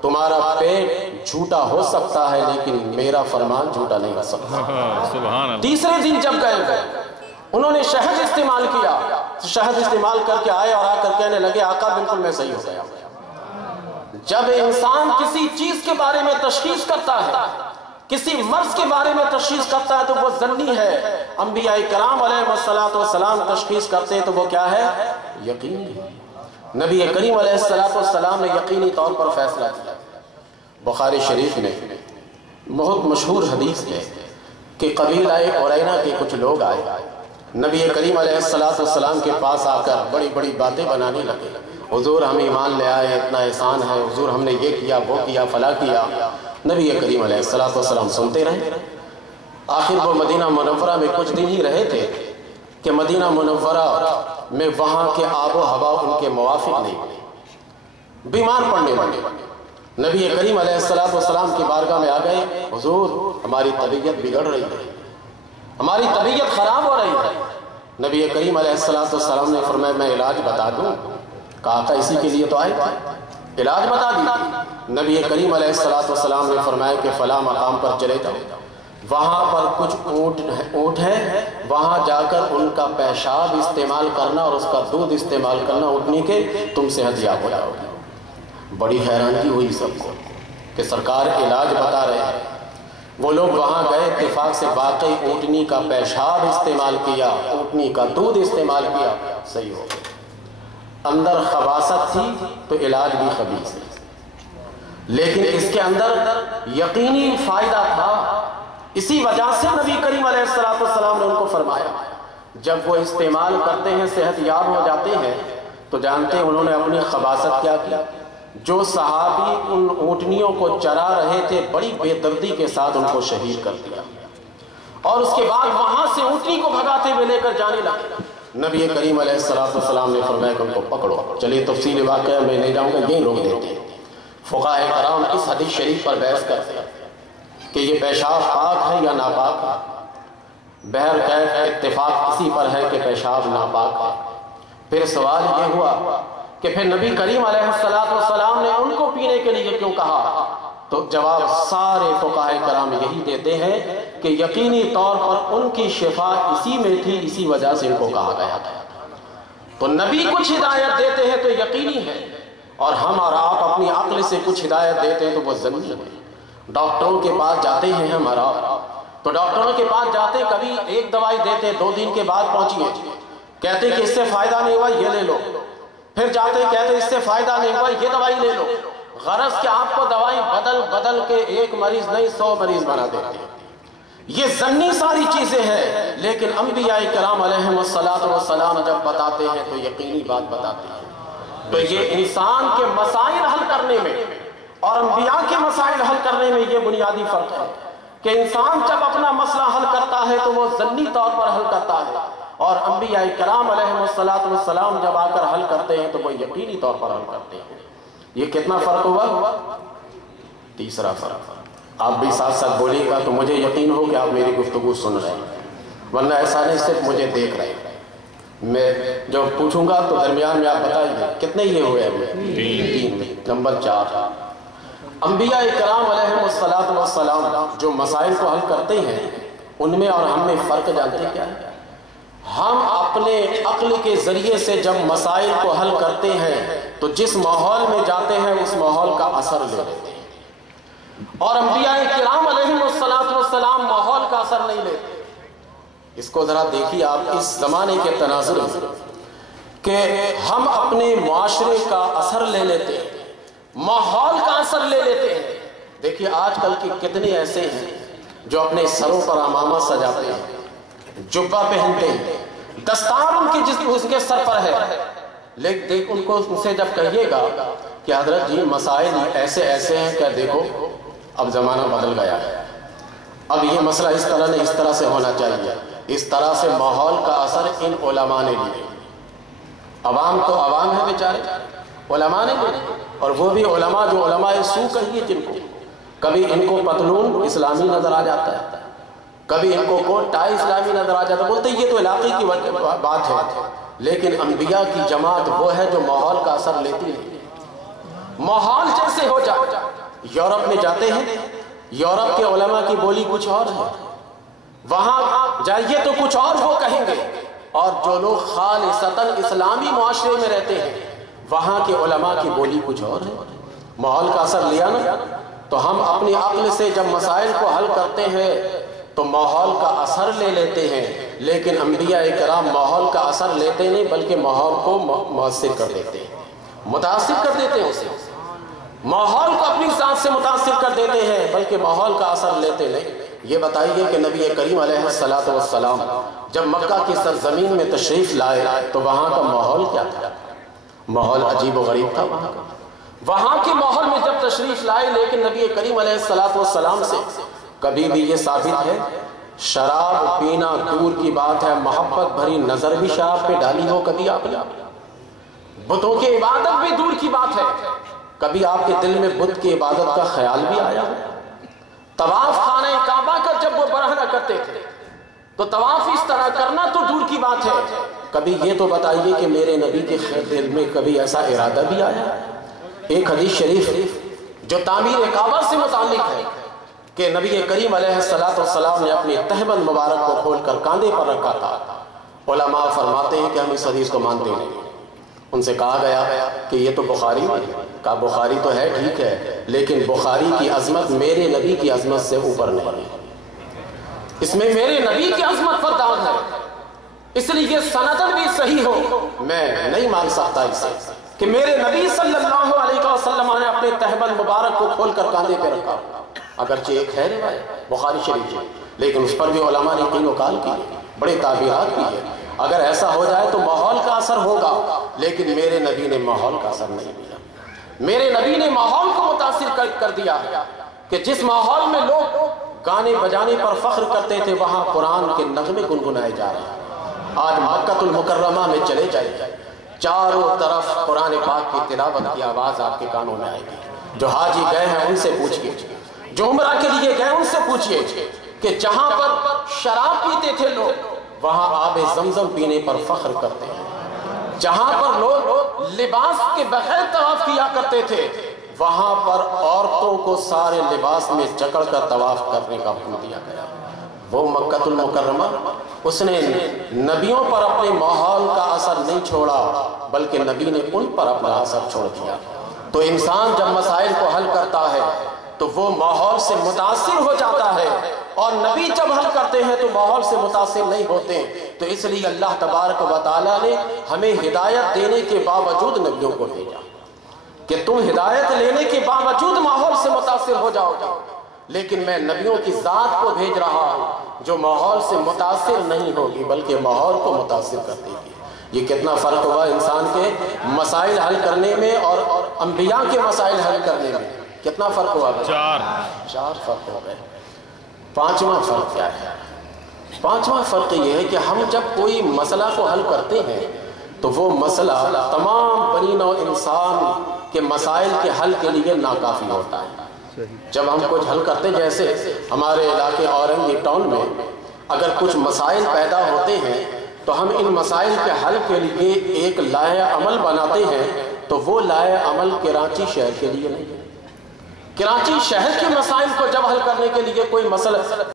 تمہارا پیٹ جھوٹا ہو سکتا ہے لیکن میرا فرمان جھوٹا نہیں ہو سکتا۔ سبحان اللہ۔ تیسرے دن جب گئے انہوں نے شہد استعمال کیا، شہد استعمال کر کے آئے اور آ کر کہنے لگے آقا بالکل میں صحیح ہو گیا۔ جب انسان کسی چیز کے بارے میں تشخیص کرتا ہے، کسی مرض کے بارے میں تشخیص کرتا ہے تو وہ ظنی ہے۔ انبیاء کرام علیہ السلام تشخیص کرتے ہیں تو وہ کیا ہے؟ یقینی ہے۔ نبی کریم علیہ السلام نے یقینی طور پر فیصلہ کیا۔ بخاری شریف میں بہت مشہور حدیث ہے کہ قبیلہ عرینہ کے کچھ لوگ آئے، نبی کریم علیہ السلام کے پاس آ کر بڑی بڑی باتیں بنانے لگے۔ حضور ہم ایمان لے آئے، اتنا احسان ہے، حضور ہم نے یہ کیا وہ کیا فلاں کیا۔ نبی کریم علیہ السلام سنتے رہے۔ آخر وہ مدینہ منورہ میں کچھ دن ہی رہے تھے کہ مدینہ منورہ میں وہاں کے آب و ہوا ان کے موافق نہیں، بیمار پڑنے لگے۔ نبی کریم علیہ السلام کی بارگاہ میں آ گئے، حضور ہماری طبیعت بگڑ رہی ہے، ہماری طبیعت خراب ہو رہی ہے۔ نبی کریم علیہ السلام نے فرمایا میں علاج بتا دوں؟ کہا کہ اسی کے لیے تو آئے تھے، علاج بتا دی۔ نبی کریم علیہ السلام نے فرمایا کہ فلاں مقام پر چلے جاؤ، وہاں پر کچھ اونٹ ہے، وہاں جا کر ان کا پیشاب استعمال کرنا اور اس کا دودھ استعمال کرنا اونٹنی کے، تم صحت یاب ہو جاؤ گے۔ بڑی حیرانگی ہوئی سب کو کہ سرکار علاج بتا رہے ہیں۔ وہ لوگ وہاں گئے، اتفاق سے واقعی اونٹنی کا پیشاب استعمال کیا، اونٹنی کا دودھ استعمال کیا، صحیح ہو گیا۔ اندر خباثت تھی تو علاج بھی خبیث ہے، لیکن اس کے اندر یقینی فائدہ تھا۔ اسی وجہ سے نبی کریم علیہ السلام نے ان کو فرمایا جب وہ استعمال کرتے ہیں صحت یاب ہو جاتے ہیں تو جانتے ہیں انہوں نے اپنی خباثت کیا کیا؟ جو صحابی ان اونٹنیوں کو چرا رہے تھے بڑی بے دردی کے ساتھ ان کو شہید کر دیا، اور اس کے بعد وہاں سے اونٹنی کو بھگاتے ہوئے لے کر جانے لگے۔ نبی کریم علیہ السلام نے فرمایا کہ ان کو پکڑو۔ چلیے تفصیل واقعہ میں نہیں جاؤں گا، یہی روک دیتے ہیں۔ فقہاء کرام اس حدیث شریف پر بحث کرتے ہیں کہ یہ پیشاب پاک ہے یا ناپاک ہے۔ بہرکیف اتفاق اسی پر ہے کہ پیشاب ناپاک ہے۔ پھر سوال یہ ہوا کہ پھر نبی کریم علیہ السلام نے ان کو پینے کے لیے کیوں کہا؟ تو جواب سارے فقہاء کرام یہی دیتے ہیں کہ یقینی طور پر ان کی شفا اسی میں تھی، اسی وجہ سے ان کو کہا گیا تھا۔ تو نبی کچھ ہدایت دیتے ہیں تو یقینی ہے، اور ہم اور آپ اپنی عقل سے کچھ ہدایت دیتے ہیں تو وہ ضروری ہے۔ ڈاکٹروں کے پاس جاتے ہیں ہمارا، تو ڈاکٹروں کے پاس جاتے کبھی ایک دوائی دیتے، 2 دن کے بعد پہنچیے، کہتے کہ اس سے فائدہ نہیں ہوا یہ لے لو، پھر جاتے کہتے اس سے فائدہ نہیں ہوا یہ دوائی لے لو۔ غرض کہ آپ کو دوائی بدل بدل کے ایک مریض نہیں 100 مریض بنا دیتے ہیں۔ یہ ضمنی ساری چیزیں ہیں، لیکن انبیاء کرام علیہم السلام جب بتاتے ہیں تو یقینی بات بتاتے ہیں۔ تو یہ انسان کے مسائل حل کرنے میں اور انبیاء کے مسائل حل کرنے میں یہ بنیادی فرق ہے کہ انسان جب اپنا مسئلہ حل کرتا ہے تو وہ ضمنی طور پر حل کرتا ہے، اور انبیاء کرام علیہم السلام جب آ کر حل کرتے ہیں تو وہ یقینی طور پر حل کرتے ہیں۔ یہ کتنا فرق ہوا؟ تیسرا فرق۔ آپ بھی ساتھ ساتھ بولیے گا تو مجھے یقین ہو کہ آپ میری گفتگو سن رہے ہیں، ورنہ ایسا نہیں صرف مجھے دیکھ رہے ہیں۔ میں جو پوچھوں گا تو درمیان میں آپ بتائیے کتنے یہ ہوئے ابھی؟ 3۔ نمبر 4، انبیاء کرام علیہم السلام جو مسائل کو حل کرتے ہیں ان میں اور ہم میں فرق جانتے کیا ہے؟ ہم اپنے عقل کے ذریعے سے جب مسائل کو حل کرتے ہیں تو جس ماحول میں جاتے ہیں اس ماحول کا اثر لے لیتے ہیں، اور انبیاء کرام علیہم السلام ماحول کا اثر نہیں لیتے۔ اس کو ذرا دیکھیے آپ اس زمانے کے تناظر میں کہ ہم اپنے معاشرے کا اثر لے لیتے ہیں، ماحول کا اثر لے لیتے ہیں۔ دیکھیے آج کل کے کتنے ایسے ہیں جو اپنے سروں پر عمامہ سجاتے ہیں، جبہ پہنتے ہیں، دستار ان کے سر پر ہے، لیکن ان کو سے جب کہیے گا کہ حضرت جی مسائل ایسے ایسے ہیں، کیا دیکھو اب زمانہ بدل گیا ہے، اب یہ مسئلہ اس طرح نہیں اس طرح سے ہونا چاہیے، اس طرح سے ماحول کا اثر ان علماء نے لیا۔ عوام تو عوام ہے بیچارے، علماء نے لیا، اور وہ بھی علماء جو علماء سو کہیے جن کو، کبھی ان کو پتلون اسلامی نظر آ جاتا ہے، کبھی ان کو کوٹ ٹائی اسلامی نظر آ جاتا ہے، بولتے یہ تو علاقے کی بات ہے، لیکن انبیاء کی جماعت وہ ہے جو ماحول کا اثر لیتی ہے۔ ماحول جیسے ہو جائے یورپ میں جاتے ہیں، یورپ کے علماء کی بولی کچھ اور ہے، وہاں جائیے تو کچھ اور وہ کہیں گے، اور جو لوگ خالصتاً اسلامی معاشرے میں رہتے ہیں وہاں کے علماء کی بولی کچھ اور ہے۔ ماحول کا اثر لیا نا، تو ہم اپنی عقل سے جب مسائل کو حل کرتے ہیں تو ماحول کا اثر لے لیتے ہیں، لیکن انبیاء کرام ماحول کا اثر لیتے نہیں بلکہ ماحول کو مؤثر کر دیتے ہیں، متاثر کر دیتے ہیں، اسے ماحول کو اپنی ذات سے متاثر کر دیتے ہیں بلکہ ماحول کا اثر لیتے نہیں۔ یہ بتائیے کہ نبی کریم علیہ السلام جب مکہ کی سرزمین میں تشریف لائے تو وہاں کا ماحول کیا تھا؟ ماحول عجیب و غریب تھا وہاں کے ماحول میں جب تشریف لائے، لیکن نبی کریم علیہ السلام سے کبھی بھی یہ ثابت ہے شراب پینا دور کی بات ہے، محبت بھری نظر بھی شراب پہ ڈالی ہو کبھی آپ نے؟ بتوں کی عبادت بھی دور کی بات ہے، کبھی آپ کے دل میں بت کی عبادت کا خیال بھی آیا؟ طواف خانہ کعبہ کا جب وہ برہنہ کرتے تھے تو طواف اس طرح کرنا تو دور کی بات ہے، کبھی یہ تو بتائیے کہ میرے نبی کے دل میں کبھی ایسا ارادہ بھی آیا؟ ایک حدیث شریف جو تعمیر کعبہ سے متعلق ہے کہ نبی کریم علیہ السلام نے اپنی تہبند مبارک کو کھول کر کاندھے پر رکھا تھا۔ علماء فرماتے ہیں کہ ہم اس حدیث کو مانتے نہیں۔ ان سے کہا گیا کہ یہ تو بخاری میں ہے، کہا بخاری تو ہے ٹھیک ہے، لیکن بخاری کی عظمت میرے نبی کی عظمت سے اوپر نہیں ہے، اس میں میرے نبی کی عظمت پر داغ ہے، اس لیے یہ سندن بھی صحیح ہو میں نہیں مان سکتا اسے کہ میرے نبی صلی اللہ علیہ وسلم نے اپنے تہبند مبارک کو کھول کر کاندھے پہ رکھا، اگرچہ ایک ہے روایت بخاری شریف میں، لیکن اس پر بھی علماء نے قیل و قال کی ہے، بڑے تعبیرات کی ہے۔ اگر ایسا ہو جائے تو ماحول کا اثر ہوگا، لیکن میرے نبی نے ماحول کا اثر نہیں دیا۔ میرے نبی نے ماحول کو متاثر کر دیا کہ جس ماحول میں لوگ گانے بجانے پر فخر کرتے تھے وہاں قرآن کے نغمے گنگنائے جا رہے ہیں۔ آج مکہ المکرمہ میں چلے جائیے، چاروں طرف قرآن پاک کی تلاوت کی آواز آپ کے کانوں میں آئے گی۔ جو حاجی گئے ہیں ان سے پوچھئے، جو عمرہ کے لیے گئے ان سے پوچھئے کہ جہاں پر شراب پیتے تھے لوگ وہاں آب زمزم پینے پر فخر کرتے ہیں، جہاں پر لوگ لباس کے بغیر طواف کیا کرتے تھے وہاں پر عورتوں کو سارے لباس میں جکڑ کر طواف کرنے کا حکم دیا گیا۔ وہ مکہ المکرمہ اس نے نبیوں پر اپنے ماحول کا اثر نہیں چھوڑا بلکہ نبی نے ان پر اپنا اثر چھوڑ دیا۔ تو انسان جب مسائل کو حل کرتا ہے تو وہ ماحول سے متاثر ہو جاتا ہے، اور نبی جب حل کرتے ہیں تو ماحول سے متاثر نہیں ہوتے۔ تو اس لیے اللہ تبارک و تعالیٰ نے ہمیں ہدایت دینے کے باوجود نبیوں کو بھیجا کہ تم ہدایت لینے کے باوجود ماحول سے متاثر ہو جاؤ گے، لیکن میں نبیوں کی ذات کو بھیج رہا ہوں جو ماحول سے متاثر نہیں ہوگی بلکہ ماحول کو متاثر کر دے گی۔ یہ کتنا فرق ہوا انسان کے مسائل حل کرنے میں اور انبیاء کے مسائل حل کرنے میں، کتنا فرق ہوا؟ چار فرق ہو گئے۔ پانچواں فرق کیا ہے؟ پانچواں فرق یہ ہے کہ ہم جب کوئی مسئلہ کو حل کرتے ہیں تو وہ مسئلہ تمام بنی نوع انسان کے مسائل کے حل کے لیے ناکافی ہوتا ہے۔ جب ہم کچھ حل کرتے، جیسے ہمارے علاقے اورنگی ٹاؤن میں اگر کچھ مسائل پیدا ہوتے ہیں تو ہم ان مسائل کے حل کے لیے ایک لائحہ عمل بناتے ہیں، تو وہ لائحہ عمل کراچی شہر کے لیے نہیں ہے۔ کراچی شہر کے مسائل کو جب حل کرنے کے لیے کوئی مسئلہ